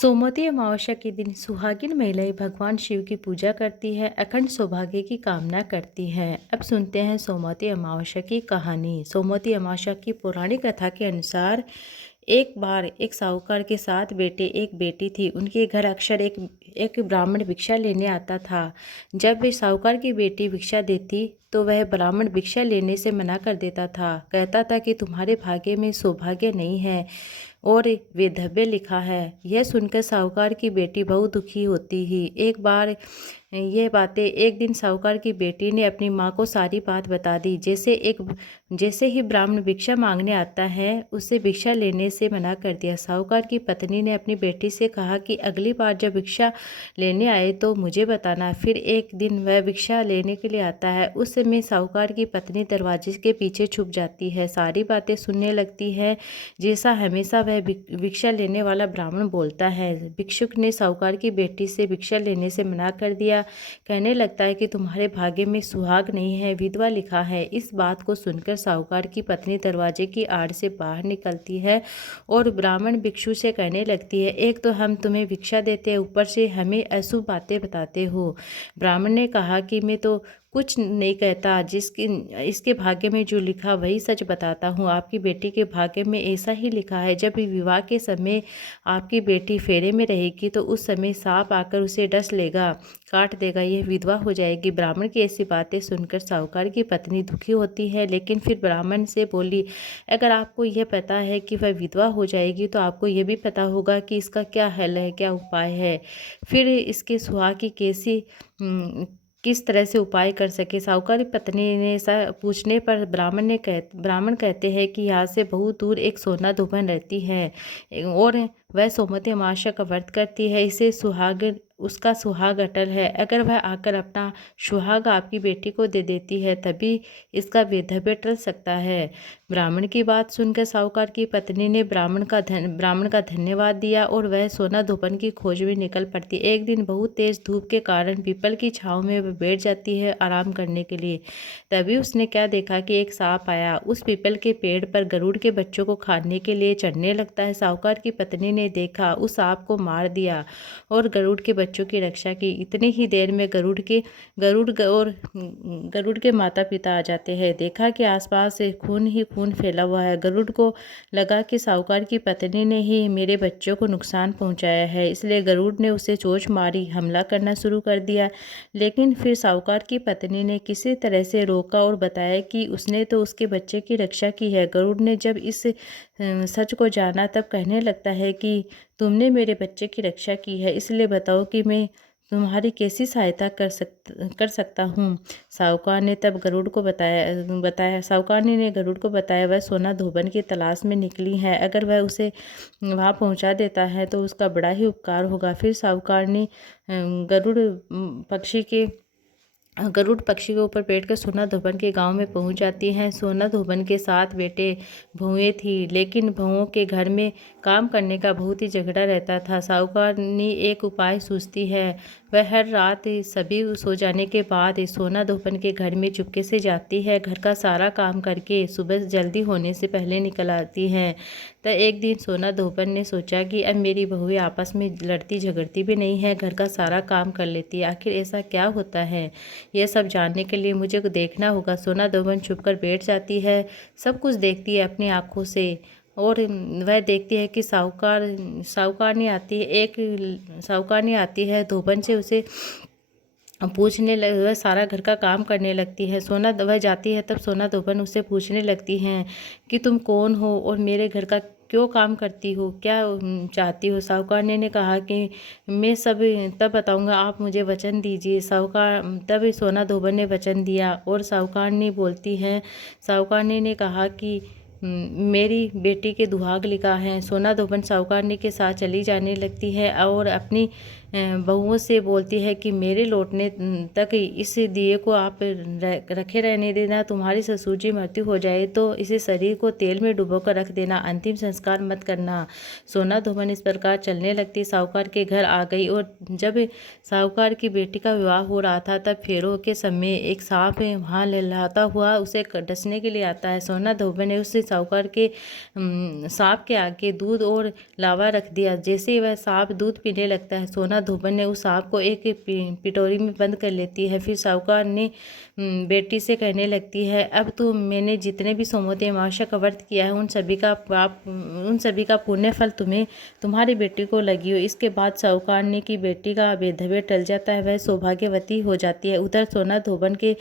सोमवती अमावस्या के दिन सुहागिन महिलाएं भगवान शिव की पूजा करती है, अखंड सौभाग्य की कामना करती हैं। अब सुनते हैं सोमवती अमावस्या की कहानी। सोमवती अमावस्या की पौराणिक कथा के अनुसार एक बार एक साहूकार के 7 बेटे एक बेटी थी। उनके घर अक्सर एक ब्राह्मण भिक्षा लेने आता था। जब वे साहूकार की बेटी भिक्षा देती तो वह ब्राह्मण भिक्षा लेने से मना कर देता था। कहता था कि तुम्हारे भाग्य में सौभाग्य नहीं है और वैधव्य लिखा है। यह सुनकर साहूकार की बेटी बहुत दुखी होती ही। एक दिन साहूकार की बेटी ने अपनी माँ को सारी बात बता दी। जैसे ही ब्राह्मण भिक्षा मांगने आता है उसे भिक्षा लेने से मना कर दिया। साहूकार की पत्नी ने अपनी बेटी से कहा कि अगली बार जब भिक्षा लेने आए तो मुझे बताना। फिर एक दिन वह भिक्षा लेने के लिए आता है। उस समय साहूकार की पत्नी दरवाजे के पीछे छुप जाती है, सारी बातें सुनने लगती है जैसा हमेशा वह भिक्षा लेने वाला ब्राह्मण बोलता है। भिक्षुक ने साहूकार की बेटी से भिक्षा लेने से मना कर दिया। कहने लगता है कि तुम्हारे भाग्य में सुहाग नहीं है, विधवा लिखा है। इस बात को सुनकर साहूकार की पत्नी दरवाजे की आड़ से बाहर निकलती है और ब्राह्मण भिक्षु से कहने लगती है, एक तो हम तुम्हें भिक्षा देते हैं, ऊपर से हमें अशुभ बातें बताते हो। ब्राह्मण ने कहा कि मैं तो कुछ नहीं कहता, इसके भाग्य में जो लिखा वही सच बताता हूँ। आपकी बेटी के भाग्य में ऐसा ही लिखा है, जब भी विवाह के समय आपकी बेटी फेरे में रहेगी तो उस समय सांप आकर उसे डस लेगा, काट देगा, यह विधवा हो जाएगी। ब्राह्मण की ऐसी बातें सुनकर साहूकार की पत्नी दुखी होती है, लेकिन फिर ब्राह्मण से बोली, अगर आपको यह पता है कि वह विधवा हो जाएगी तो आपको यह भी पता होगा कि इसका क्या हल है, क्या उपाय है, फिर इसके सुहाग की किस तरह से उपाय कर सके। साहूकार की पत्नी ने ऐसा पूछने पर ब्राह्मण कहते हैं कि यहाँ से बहुत दूर एक सोना धोबन रहती है और वह सोमवती अमावस्या का व्रत करती है। उसका सुहाग अटल है। अगर वह आकर अपना सुहाग आपकी बेटी को दे देती है तभी इसका वैधव्य टल सकता है। ब्राह्मण की बात सुनकर साहूकार की पत्नी ने ब्राह्मण का धन्यवाद दिया और वह सोना धोबन की खोज में निकल पड़ती। एक दिन बहुत तेज धूप के कारण पीपल की छांव में वह बैठ जाती है आराम करने के लिए। तभी उसने क्या देखा कि एक सांप आया, उस पीपल के पेड़ पर गरुड़ के बच्चों को खाने के लिए चढ़ने लगता है। साहूकार की पत्नी ने देखा, उस सांप को मार दिया और गरुड़ के बच्चों की रक्षा की। इतनी ही देर में गरुड़ के माता पिता आ जाते हैं। देखा कि आसपास से खून ही खून फैला हुआ है। गरुड़ को लगा कि साहूकार की पत्नी ने ही मेरे बच्चों को नुकसान पहुंचाया है, इसलिए गरुड़ ने उसे चोंच मारी, हमला करना शुरू कर दिया। लेकिन फिर साहूकार की पत्नी ने किसी तरह से रोका और बताया कि उसने तो उसके बच्चे की रक्षा की है। गरुड़ ने जब इस सच को जाना तब कहने लगता है कि तुमने मेरे बच्चे की रक्षा की है, इसलिए बताओ कि मैं तुम्हारी कैसी सहायता कर सकता हूँ। साहूकार ने तब गरुड़ को बताया साहूकारनी ने गरुड़ को बताया, वह सोना धोबन की तलाश में निकली है, अगर वह उसे वहाँ पहुँचा देता है तो उसका बड़ा ही उपकार होगा। फिर साहूकारनी गरुड़ पक्षी के ऊपर बैठकर सोना धोबन के गांव में पहुंच जाती हैं। सोना धोबन के 7 बेटे बहुएं थी, लेकिन बहुओं के घर में काम करने का बहुत ही झगड़ा रहता था। साहूकारनी एक उपाय सोचती है। वह हर रात सभी सो जाने के बाद सोना धोबन के घर में चुपके से जाती है। घर का सारा काम करके सुबह जल्दी होने से पहले निकल आती हैं। तो एक दिन सोना धोबन ने सोचा कि अब मेरी बहुएं आपस में लड़ती झगड़ती भी नहीं है, घर का सारा काम कर लेती है। आखिर ऐसा क्या होता है, यह सब जानने के लिए मुझे देखना होगा। सोना धोबन छुपकर बैठ जाती है, सब कुछ देखती है अपनी आँखों से और वह देखती है कि साहूकारनी आती है धोबन से उसे वह सारा घर का काम करने लगती है। वह जाती है तब सोना धोबन उससे पूछने लगती हैं कि तुम कौन हो और मेरे घर का क्यों काम करती हो, क्या चाहती हो। साहूकारनी ने कहा कि मैं सब तब बताऊंगा, आप मुझे वचन दीजिए। तब सोना धोबन ने वचन दिया और साहूकारनी ने कहा कि मेरी बेटी के दुहाग लिखा है। सोना धोबन साहूकारनी के साथ चली जाने लगती है और अपनी बहुओं से बोलती है कि मेरे लौटने तक इस दिए को आप रखे रहने देना। तुम्हारी ससुर जी मृत्यु हो जाए तो इसे शरीर को तेल में डुबो कर रख देना, अंतिम संस्कार मत करना। सोना धोबन इस प्रकार चलने लगती, साहूकार के घर आ गई। और जब साहूकार की बेटी का विवाह हो रहा था तब फेरों के समय एक सांप वहाँ लहलहाता हुआ उसे डसने के लिए आता है। सोना धोबन ने उस साहूकार के सांप के आगे दूध और लावा रख दिया। जैसे वह सांप दूध पीने लगता है, सोना धोबन ने उस सांप को एक पिटोरी में बंद कर लेती है। फिर साहूकार ने बेटी से कहने लगती है, अब तो मैंने जितने भी सोमवती अमावस्या का व्रत किया है उन सभी का पुण्य फल तुम्हें तुम्हारी बेटी को लगी हो। इसके बाद साहूकार ने की बेटी का भेदभाव टल जाता है, वह सौभाग्यवती हो जाती है। उधर सोना धोबन के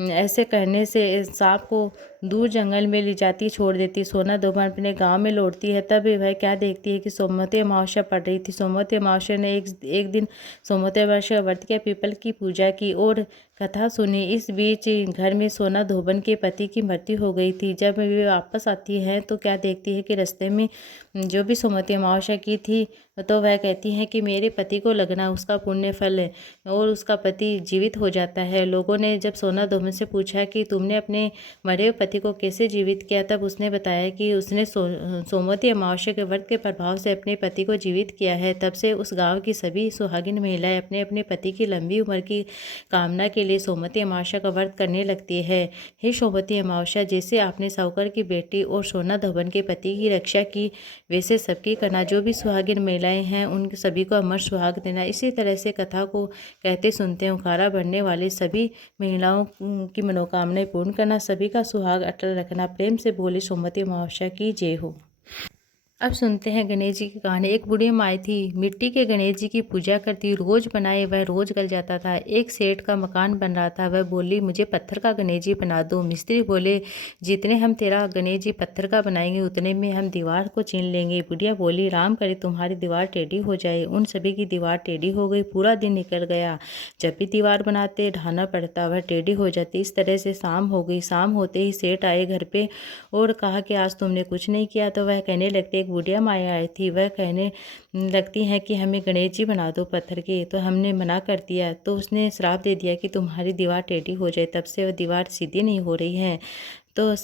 ऐसे कहने से सांप को दूर जंगल में ले जाती छोड़ देती। सोना धोबन अपने गांव में लौटती है, तब वह क्या देखती है कि सोमवती अमावस्या पड़ रही थी। सोमवती अमावस्या ने एक दिन सोमवती अमावस्या व्रत किया, पीपल की पूजा की और कथा सुनी। इस बीच घर में सोना धोबन के पति की मृत्यु हो गई थी। जब वे वापस आती है तो क्या देखती है कि रास्ते में जो भी सोमवती अमावस्या की थी तो वह कहती है कि मेरे पति को लगना उसका पुण्य फल है, और उसका पति जीवित हो जाता है। लोगों ने जब सोना धोबन से पूछा कि तुमने अपने मरे हुए पति को कैसे जीवित किया, तब उसने बताया कि उसने सोमवती अमावस्या के व्रत के प्रभाव से अपने पति को जीवित किया है। तब से उस गांव की सभी सुहागिन महिलाएं अपने अपने पति की लंबी उम्र की कामना के लिए सोमवती अमावस्या का व्रत करने लगती है। हे सोमवती अमावस्या, जैसे आपने साहूकार की बेटी और सोना धोबन के पति की रक्षा की, वैसे सबकी करना। जो भी सुहागिन महिलाएं हैं उन सभी को अमर सुहाग देना। इसी तरह से कथा को कहते सुनते उखाड़ा भरने वाले सभी महिलाओं की मनोकामनाएं पूर्ण करना, सभी का सुहाग अटल रखना। प्रेम से बोले सोमवती अमावस्या की जय हो। अब सुनते हैं गणेश जी की कहानी। एक बूढ़ी माई थी, मिट्टी के गणेश जी की पूजा करती, रोज बनाए वह रोज गल जाता था। एक सेठ का मकान बन रहा था, वह बोली मुझे पत्थर का गणेश जी बना दो। मिस्त्री बोले जितने हम तेरा गणेश जी पत्थर का बनाएंगे उतने में हम दीवार को छीन लेंगे। बुढ़िया बोली राम करे तुम्हारी दीवार टेढ़ी हो जाए। उन सभी की दीवार टेढ़ी हो गई। पूरा दिन निकल गया, जब भी दीवार बनाते ढाना पड़ता वह टेढ़ी हो जाती। इस तरह से शाम हो गई। शाम होते ही सेठ आए घर पे और कहा कि आज तुमने कुछ नहीं किया। तो वह कहने लगते एक बुढ़िया माया आई थी, वह कहने लगती हैं कि हमें गणेश जी बना दो पत्थर के। तो हमने मना कर दिया तो उसने श्राप दे दिया कि तुम्हारी दीवार टेढ़ी हो जाए। तब से वह दीवार सीधी नहीं हो रही है। तो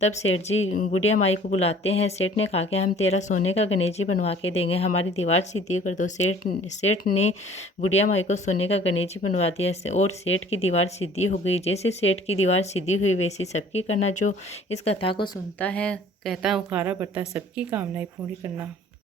तब सेठ जी बुढ़िया माई को बुलाते हैं। सेठ ने कहा कि हम तेरा सोने का गणेश जी बनवा के देंगे, हमारी दीवार सीधी कर दो। सेठ ने बुढ़िया माई को सोने का गणेश जी बनवा दिया और सेठ की दीवार सीधी हो गई। जैसे सेठ की दीवार सीधी हुई वैसी सबकी करना। जो इस कथा को सुनता है कहता उखाड़ा पड़ता, सबकी कामनाएं पूरी करना।